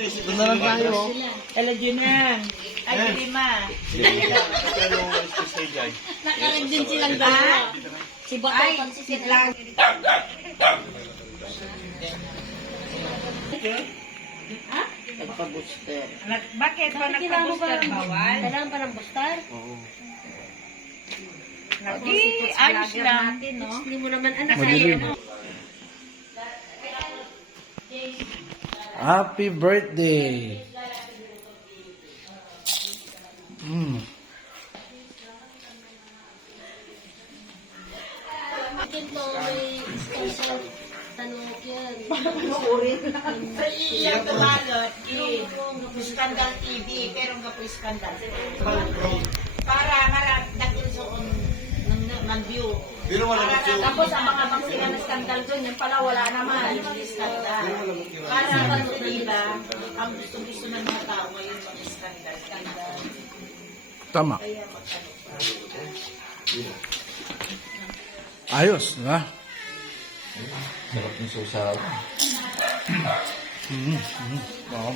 Doon na lang tayo. Ela Junan. Ay, lima. Nakarin din silang dalawa. Si Bato, si lang. Ha? Nagpa-booster. Bakit ba Kailangan nagpa-booster? ba- Bawal? Kailangan pa ng booster? Oo. Di, ayos lang. Hindi mo naman anak Madilim. sa'yo. Happy birthday! Ito may special tanong yan. Iya tumalot, Skandal TV, pero nga po skandal. Para dagol soon ng view. Tapos ang mga bangsingan ng skandal doon, yung pala wala naman. Skandal. Para diba, ang gusto ng mga tao ngayon mga skandal. Tama. Ayos, di ba? Sarap ng susaw. Wow.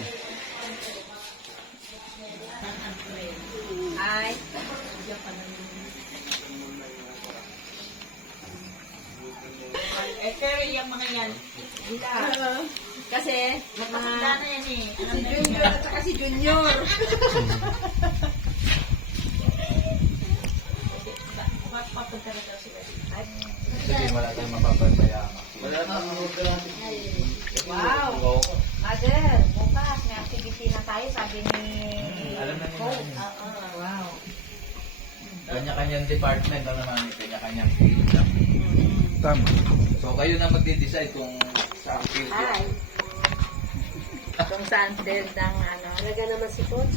Ay. Pero yung mga yan, Kasi, matanda na yan eh. si Junior at saka si Junior. Papunta na daw sila. Kasi wala tayong mapapagbayaan. Wow. Mother, bukas may activity na tayo, sabi ni Alam na Coach. nila. Wow. Kanya-kanyang department, ano naman, kanya-kanyang field lang. Tama. So kayo na magde-decide kung saan field yun. Hi. Kung saan field ng ano. Talaga naman si Coach.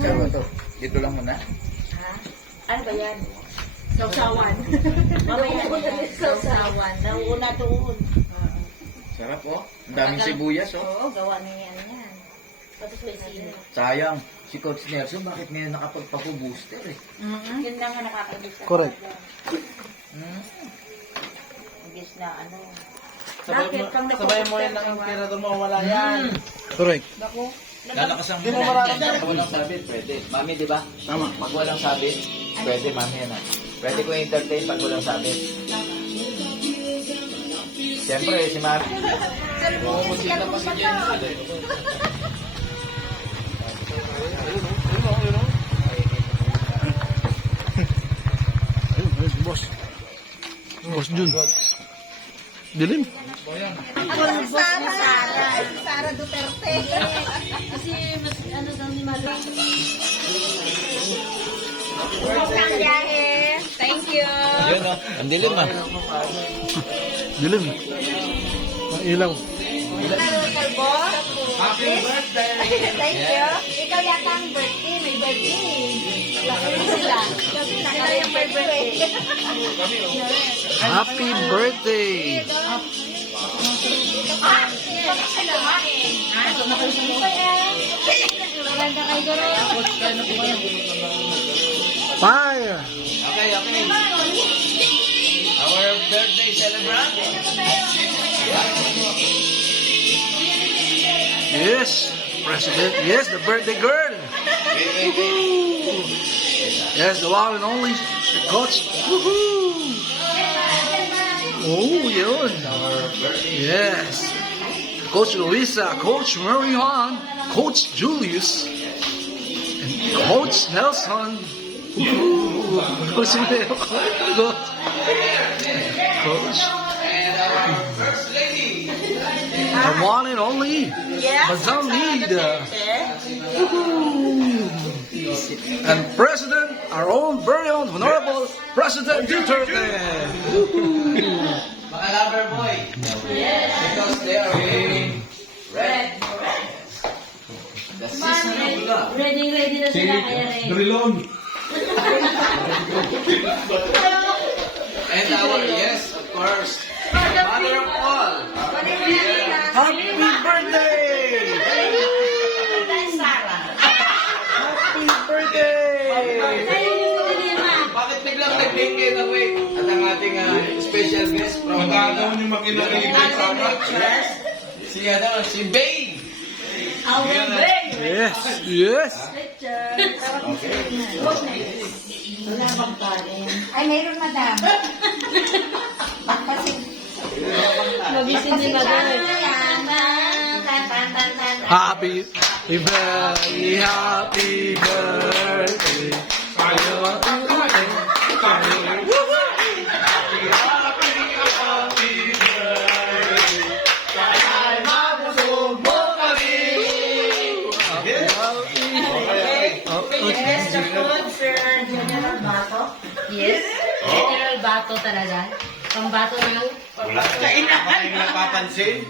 Saan ba to? Dito lang muna? Ha? Ano ba yan? Sausawan. Mamaya na. Sausawan. Nauna doon. Sarap oh. Ang daming sibuyas oh. Oo, gawa na yan yan. Tapos may sino. Sayang. Si Coach Nelson, bakit ngayon nakapagpapo-booster eh? Yun lang nga nakakabisa. Correct. Imbis na ano. Sabay mo yan ang tirador mo, wala yan. Correct. Lalakas ang Di mo marami. Pag walang sabit, pwede. Mami, di ba? Tama. Pag walang sabit, pwede, mami yan ah. Pwede ko entertain pag walang sabit. Siyempre, si mami. Bumumusika pa si Jensen eh. Ayun, si boss. Boss Jun. Dilim. Ako si Sara. Si Sara Duterte. Kasi mas ano daw ni Mother. Ang biyahe. Thank you. Yun oh, ang dilim ah. Dilim. Ang ilaw. Kalbo. Happy birthday. Thank you. Ikaw yata ang birthday. May birthday. Laki sila. Sila yung may birthday. Happy birthday! Maganda kayo garo. Fire! Okay. Our birthday celebrant. Yes, President. Yes, the birthday girl. Yes, the one and only Coach. Woohoo! Oh, yun. Yes. Coach Luisa, Coach Marion, Coach Julius, and Coach Nelson. Woohoo! Coach Leo. Coach. The one and only Bazamid. And President, our own very own Honorable President Duterte. Mga lover boy. Because they are wearing red. The season of love. Ready na sila kaya rin. And our, yes, of course, mother of all. Happy birthday! Happy birthday! Bakit biglang nag-take away? At ang ating special guest from Magagawa niyo mag-inaribig sana. Yes. Si Bay. Yes. Yes. Wala bang kanin? Ay, mayroon, madam. Kasi, Mabisin din na sana doon. na yan. Happy birthday, happy birthday. Yes, the food, Sir General Bato. Yes. General Bato talaga. Pambato ng... Wala kayo napapansin.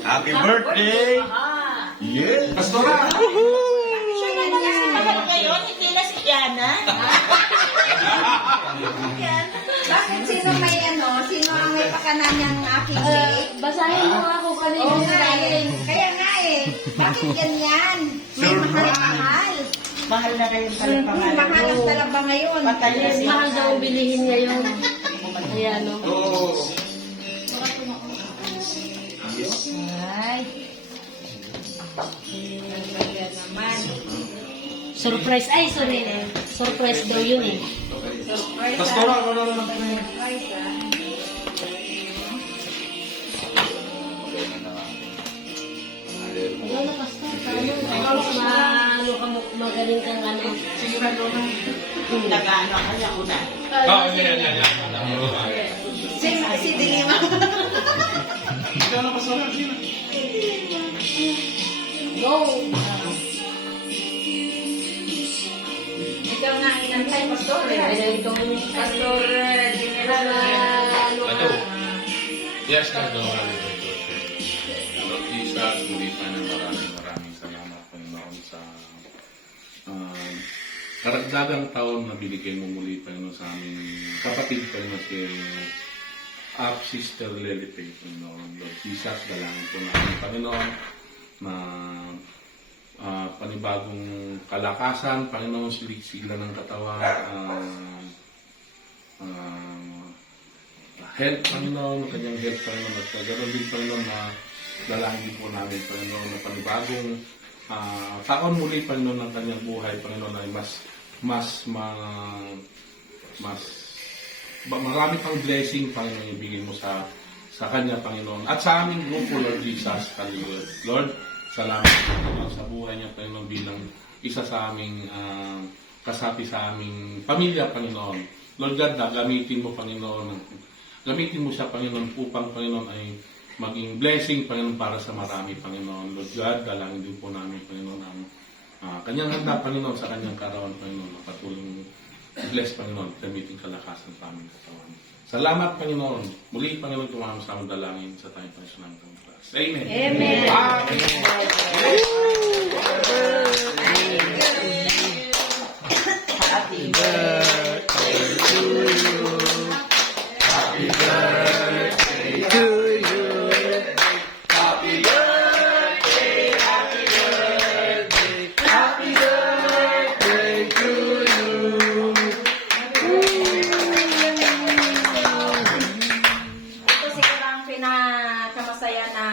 Happy birthday! Ah. Yes! Siya na naman si Mahal ngayon, hindi na si Yana. Bakit sino may sino ang may pakanan ng aking cake? Basahin mo nga kung kanino Oo yung nga eh. galing. Kaya nga eh. Bakit ganyan? May mahal-mahal. Mahal na kayo pala pangalan. Mahal ang talaba ngayon. Patay na Yes, si mahal daw ang bilihin ngayon. Ayan, no? Ay. Ayan naman. Surprise. Ay, sorry. Surprise daw yun eh. Surprise. Pastora, ano na Surprise ah. Wala na, Pastor. Ano ka magaling kang ano. sigurado na nag-ano kaya ko na. Si Dilima. Go! Ikaw na inantay, Pastor. Ayan, itong Pastor General. ano ka. Yes, Lord, Lord Jesus, muli pa na maraming salamat Panginoon sa karagdagang taon na binigay mo muli Panginoon sa aming kapatid Panginoon si Sister Lelite Panginoon. Lord Jesus, dalangin po namin Panginoon na panibagong kalakasan Panginoon, sigla ng katawan, health, Panginoon, kanyang health, Panginoon, at ganoon din, Panginoon, na dalangin po namin, Panginoon, na panibagong taon muli, Panginoon, ng kanyang buhay, Panginoon, ay marami pang blessing, Panginoon, ibigay mo sa kanya, Panginoon, at sa aming grupo, Lord Jesus, Lord, salamat, Panginoon, sa buhay niya, Panginoon, bilang isa sa aming kasapi sa aming pamilya, Panginoon. Lord God, gamitin mo, Panginoon, gamitin mo siya, Panginoon, upang, Panginoon, ay maging blessing, Panginoon, para sa marami, Panginoon. Lord God, dalangin din po namin, Panginoon, ang kanyang handa, Panginoon, sa kanyang karawan, Panginoon, na patuloy bless, Panginoon, gamitin kalakasan sa aming katawan. Salamat, Panginoon. Muli, Panginoon, tumama sa aming dalangin sa tayong Panginoon ng Panginoon. Amen. Amen. Happy Birthday to you. Happy birthday to you. Happy birthday, happy birthday, happy birthday to you. Ito siguro ang pinakamasaya na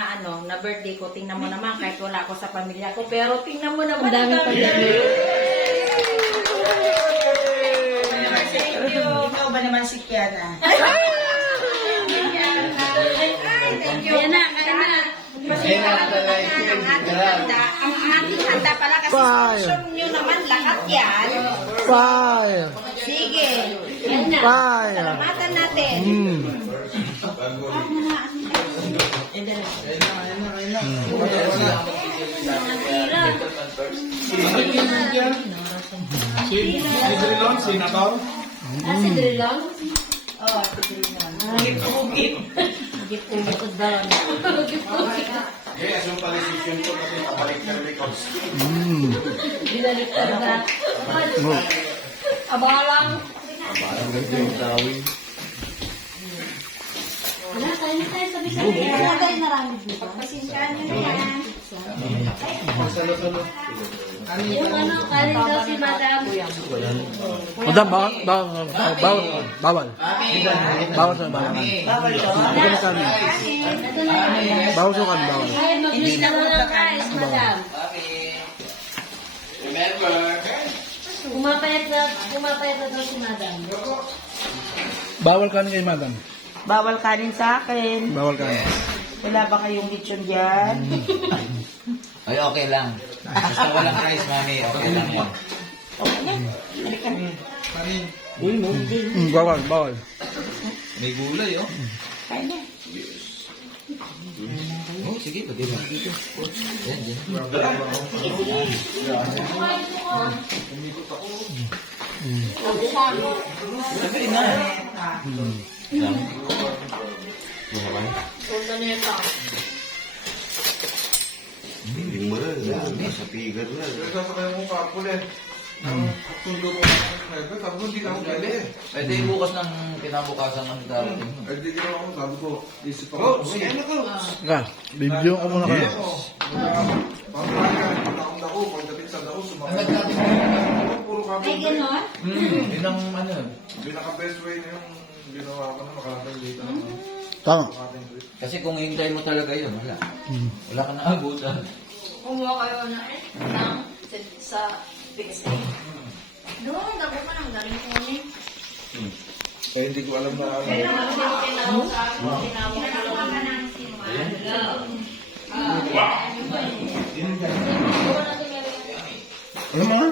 birthday ko. Tingnan mo naman, kahit wala ako sa pamilya ko. Pero tingnan mo naman. Ang dami ang pa dami. Thank you. Ikaw ba naman si Kiana? Ay, thank you. Ayan na, kain na. Ang ating handa pala kasi sponsor nyo naman lahat yan. Fire! Sige. Ayan na. Fire! Salamatan natin. Si Drilon, Senator. Si Drilon? Oh, sige naman. Gipugit daw. Yes, yung palisisyon ko kasi kapalik na records. Binalik ka na. Abalang. Wala, tayo na tayo sabi-sabi. Wala tayo narami dito. Pagpasensyahan nyo na yan. Yung ano, kanin daw si Madam. Madam, bawal. Bawal sa bawal. Bawal to. Hindi na kami. Ito na. Bawal sa kami, bawal. Ay, magbili na lang guys, Madam. Never. Pumapayat na daw si madam. Bawal kanin kay madam. Bawal kanin sa akin. Bawal kanin. Wala ba kayong lechon dyan? Ay, okay lang. Basta walang rice, mami. Okay lang yan. Okay na. Halika. Bawal, bawal. May gulay, oh. Kain na. Oh, sige, pwede mo. Yan, yan. Sabi na. Yan. Hindi mo rin. Sa pigat na. Pwede bukas ng kinabukasan ng darating. Ka, bibigyan ko muna kayo. Ay, gano'n? Yun ang ano. Pinaka-best way na yung ginawa ko na makarating dito. Tama. Kasi kung hintay mo talaga yun, wala. Wala ka na abutan. Kumuha kayo ng sa PSA. Doon, dapat pa nang galing ko ni. Kaya hindi ko alam na ano. Ano mga?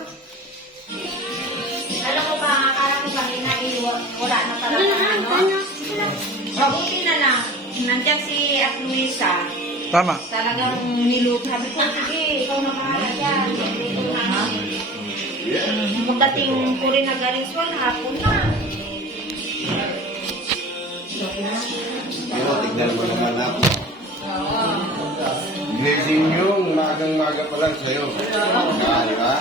Alam mo ba, akala ko kanina wala na talaga ano. Mabuti na lang. Nandiyan si At Luisa. Tama. Talagang niluto. Sabi ko, sige, ikaw na mahala dyan. Niluto namin. Pagdating ko rin na galing swan, hapon na. Pero tignan mo naman ako. Blessing yung magang-maga pa lang sa'yo. Di ba?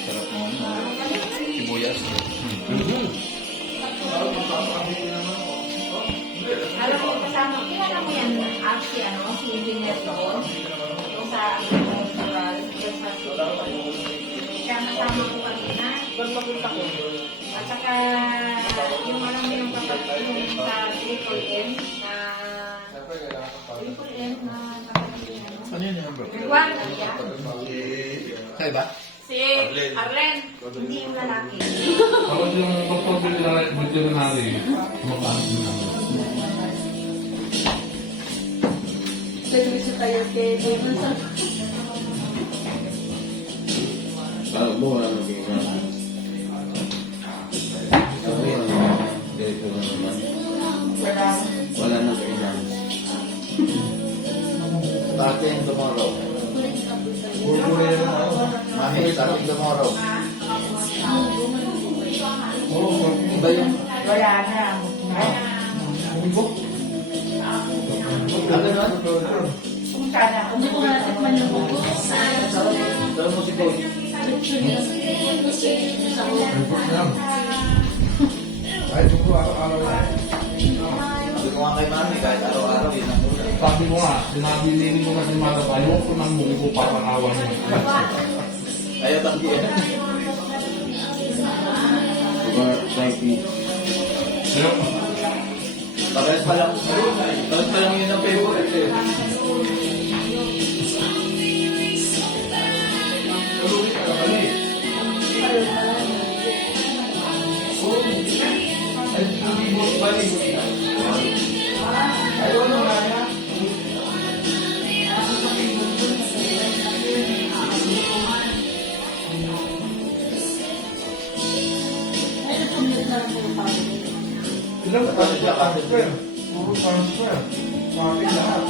Sarap mo. Sibuyas. Alam mo, kasama, kilala mo yan, si engineer doon. Yung sa cultural, kaya nasama ko kanina, doon mapunta ko. At saka, yung alam mo yung kapatid, yung sa Triple M, na Ano yun yung bro? Juan, siya. Kayo ba? Si Arlen, hindi yung lalaki. Ako yung pagpapili na veterinary, makakas na. Nag-visit tayo kay Jameson. Alam mo, wala nang ginagawa. Dito na naman. Wala nang ginagawa. Starting tomorrow. Mami, starting tomorrow. Iba yung... Wala na. Ano nun? Kung sana, Hindi ko nga natikman yung buko. Tawag mo si Boy. Ay, buko araw-araw na. Sabi ko nga kay Mami, kahit araw-araw, yun ang muna. Sabi ko nga, sinabilin ko kasi mata tayo, ko nang muli ko papanawan mo. Ayaw tanggihan. Diba, Frankie? Pero, Pagkalas pa lang yun ang favorite eh. Ilang transfer? Puro transfer. Sa akin lahat.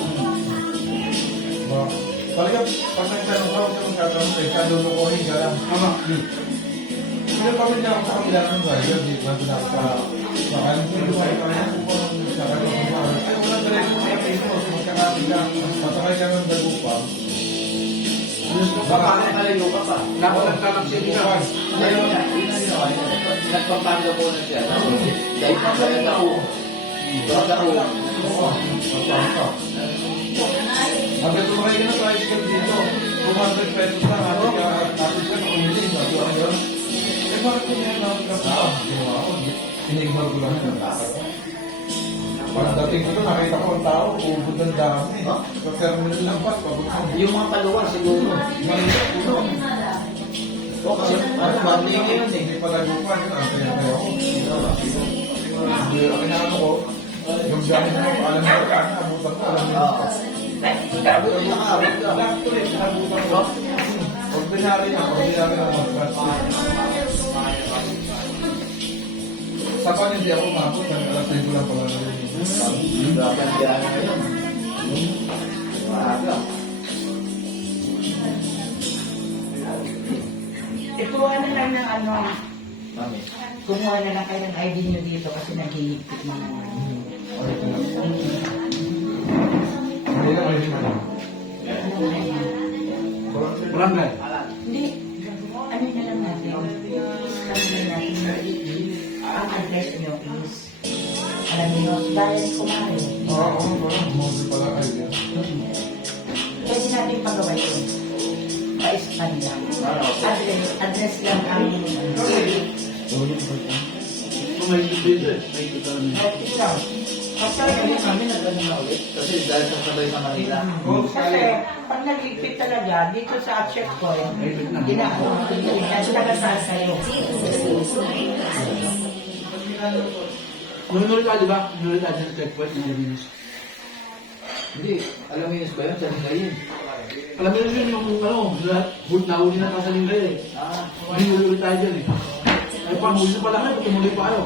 Diba? Talaga, pag nagtanong ka, huwag kang tatanong eh, kalulukohin ka lang. Tama. Ilang kami na ako sa kabila ng driver, di ba? Sa kanin ko, di ba? Sa kanin ko, ay, wala talaga yung mga ito. Magkakabig lang. Matakay ka ng dagupan. Paano malayo ka pa? Nagtanong siya. Ngayon, nagpampando ko na siya. Dahil masaya na ako. Hanggang tumakay ka na sa ice cream dito, 200 pesos lang, hati ka, hati ka, umili, bakit ko niya nakapagpapag? Ginawa ko, inignore ko lang yung tao. Pagdating ko to, nakita ko ang tao, ubod ng dami. Sa terminal lang pas, pabuksan. Yung mga kaluwa siguro. Maliit, puno. O kasi family ngayon eh. Hindi pa nagupan, yun ang kaya ako. Ang inaano ko, yung gamit mo, alam mo, abutan ko, alam mo. Abot na ka, abot ka. Actually, abutan ko. Ordinary na mag-plastic. Sa pan hindi ako mabot, alas 5 lang pala na rin. Grabe ang biyahe ngayon. Maaga. Ikuha na lang ng ano, Mami. kumuha na lang kayo ng ID nyo dito kasi naghihigpit na naman. Hindi na kayo naman. Barangay. Hindi, ano na lang natin, scan na natin ang address nyo is, alam niyo, dahil kumain. Oo, mobile pala kayo. Pwede natin pagawa yun. Pa-scan lang. Address lang ang May dito eh. May dito address lang. Actually, kami kami nag-ano na ulit. Kasi dahil sa sabay sa Manila. kasi pag nag-igpit talaga, dito sa checkpoint, ginagawa, nagtagasal kayo. Nunulid ka, di ba? Nunulid ka sa checkpoint ng Liminus. Hindi. Alam mo yun ba yun? Sa Lingayin. Alam mo yun yung ano, nahuli na nasa lingga eh. Hindi ulit tayo dyan eh. Ay panghuli pa lang eh, tumuloy pa kayo.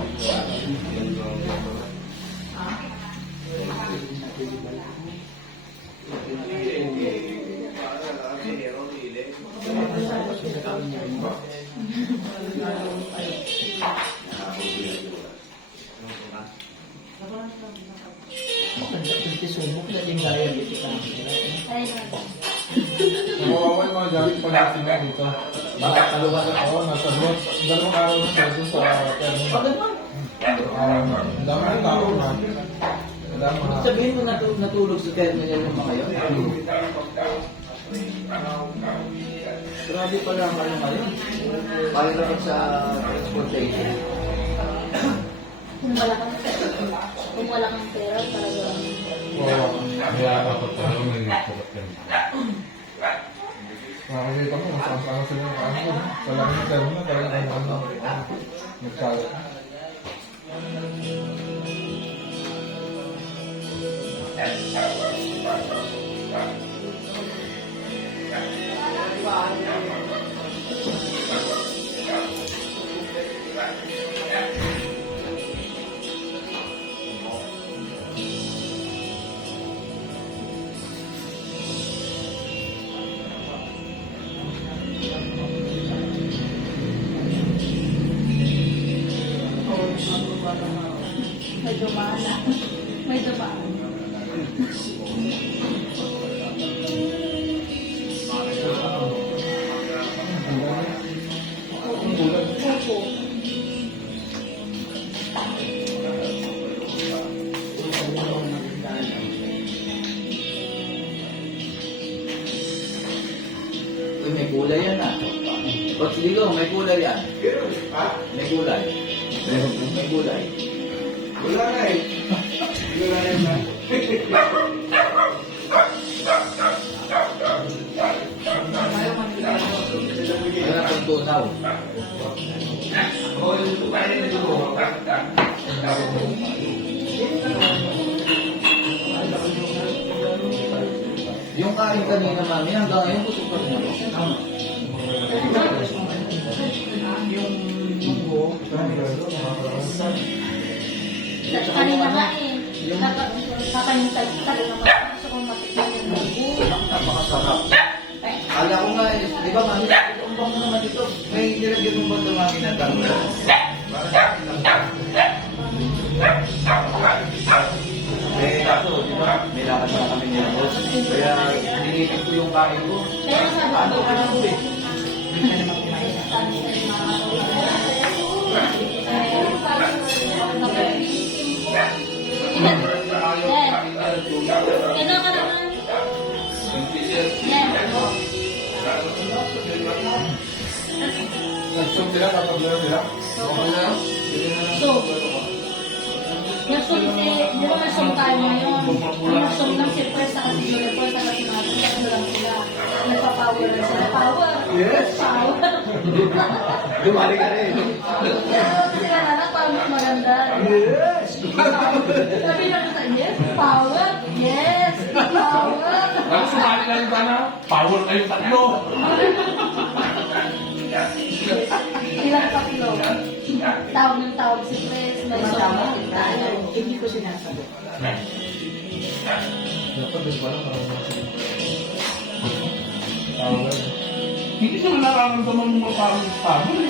Kawawa yung mga gamit pala na dito. Bakit kaluwa na ako? Oo, nasa lot. Dalawang araw na siya doon sa terminal. Ang dami ng tao na. Ang dami na. Sabihin mo natulog sa terminal yung mga yun. Grabe pala ang ano ngayon. Parang dapat sa transportation. Kung wala kang pera, talagang Oo. Kaya dapat tayo may makikita mo, masama sila ng ano. Sa laki ng terminal, talagang ano. Nagsalit. may dumaan na. May dumaan. Opo. Uy, may kulay yan ah. Coach Ligo, may kulay yan. May kulay. May kulay. Wala na eh. Wala na eh. Wala kang tunaw. Yung kain kanina, mami, hanggang ngayon busog pa rin ako. Kanina nga eh. Kakahintay talaga gusto kong matikman yung buko. Napakasarap. Kala ko nga, di ba mami, ang bango naman dito. May nilagyan mo ba ito mami na tanong? Eh, kaso, di ba, may lakad na kami nila boss. Kaya, nilipit ko yung kain ko. Kaya sabi Ano ko, ka na po eh? Kailan ka naman? Yan. Nag-zoom sila kapag gano'n nila. So, nag-zoom si, di ba nag-zoom tayo ngayon? Nag-zoom lang si Press sa kasi si Press sa kasi natin. Ano lang sila. Nagpa-power lang sila. Power. Yes. Power. Dumari ka rin. Sila na lang para mas maganda. Yes. Sabi lang sa yes, power. Yes, power. Ano sumali na yung sana? Power kayong tatlo. Ilang tatlo. Tawag ng tawag si Press. May Tama, zoom tayo. hindi ko sinasagot. Dapat din pala parang Hindi ko nararamdaman mo parang power.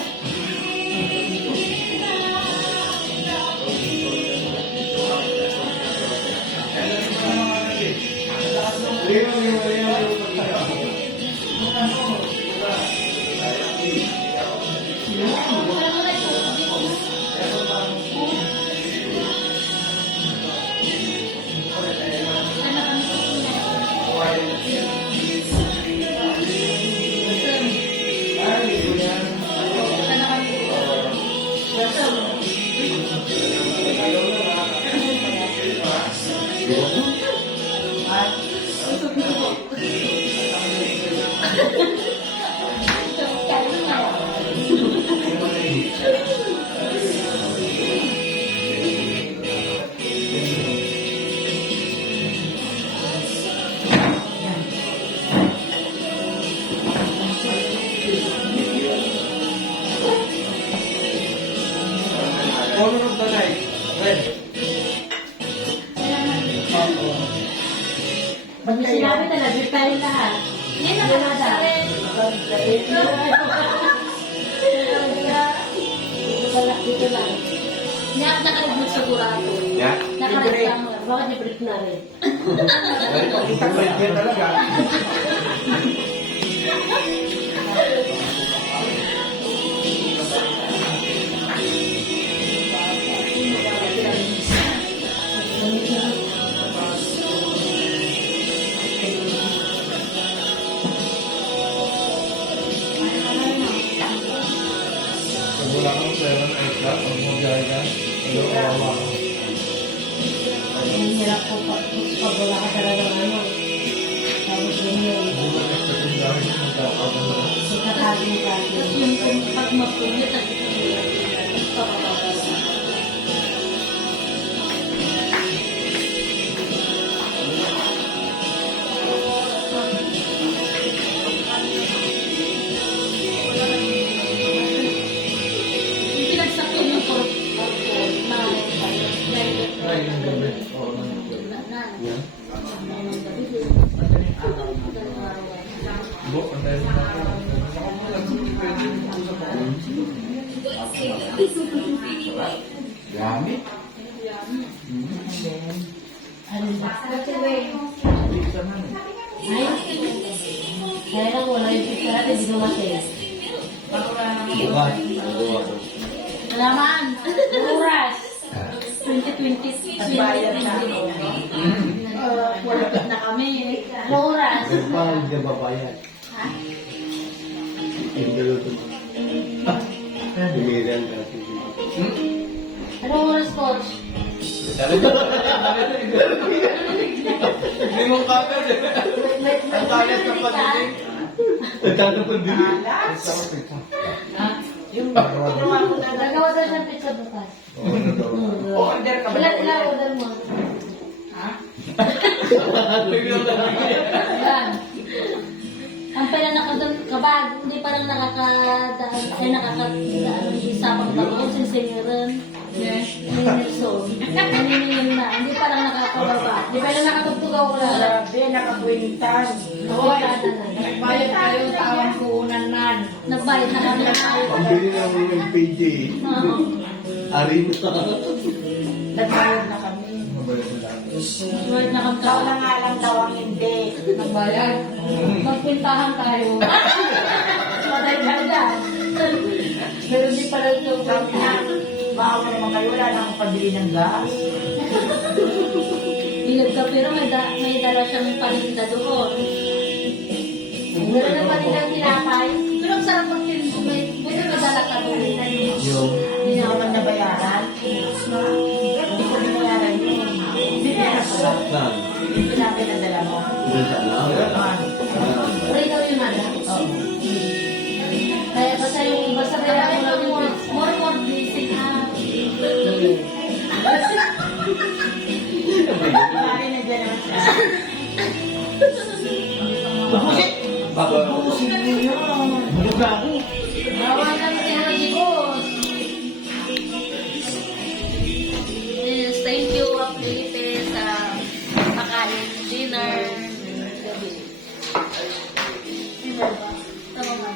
Honor of the night. Red. Pag sinabi na, nag tayo lahat. Yan ang mga dito lang. Nakaribot sigurado. Yeah. Nakaribot. Bakit na-break na rin? Break yan talaga. Pag wala kang 7, 8 lang, pag mag-gaya ka, kawawa ka. Ang hirap po pag wala ka talaga ano. Tapos yun yun. Hindi mo expect yung gawin mo magkakaganda. Sikatagin ka. Tapos yung pag magpunit at yung pinagsakin yung Ay, yung gabi. Oo, Bo, antayin mo na ako. Yummy. Kaya lang wala yung picture natin, di dumating. Alaman! Oras! 2020. Nagbayad na. Malapit na kami. Oras! Parang hindi ka babayad. Ha? Hindi ka luto. Lumiran ka. Anong oras, coach? Hindi mo kagad eh. Ang kalit na pagdating. Nagtatapon din. Yung ginawa ko na Nagawa daw siyang pizza bukas. order ka ba? Ilan order mo? Ha? Yan. Ang pala nakabag, hindi parang nakakadaan, nakakadaan isa pang bago, sinsingiran. Yes. Nelson. Naniningin na, hindi parang nakakababa. Di ba na nakatugtugaw ko lang? Grabe, nakabuinitan. Hoy, Nagbayad kayo tawang kuunan man. nagbayad na kami na tayo. Ang bili namin yung PJ. Oo. Arena. Nagbayad na kami. Nagbayad na kami Ikaw tayo. na nga lang daw ang hindi. Nagbayad. Magpintahan tayo. Patay ka dyan. Pero di pala ito. Sabi na, baka mo naman kayo, wala na akong pabili ng gas. Bilog ka pero may dala siyang paninda doon. Meron na paninda tinapay. Pero ang sarap pag may dala Hindi na naman nabayaran. Hindi ko binayaran yun. Binayaran ko ba? Ito na pinadala mo. Free daw yun, Ada. Kaya basta kaya more blessing ha. Pare na dyan naman siya. Babusin mo yun. Bawalan si Haji Boss. Yes, thank you, Felipe, sa pakain, dinner. Dinner ba? Tama ba?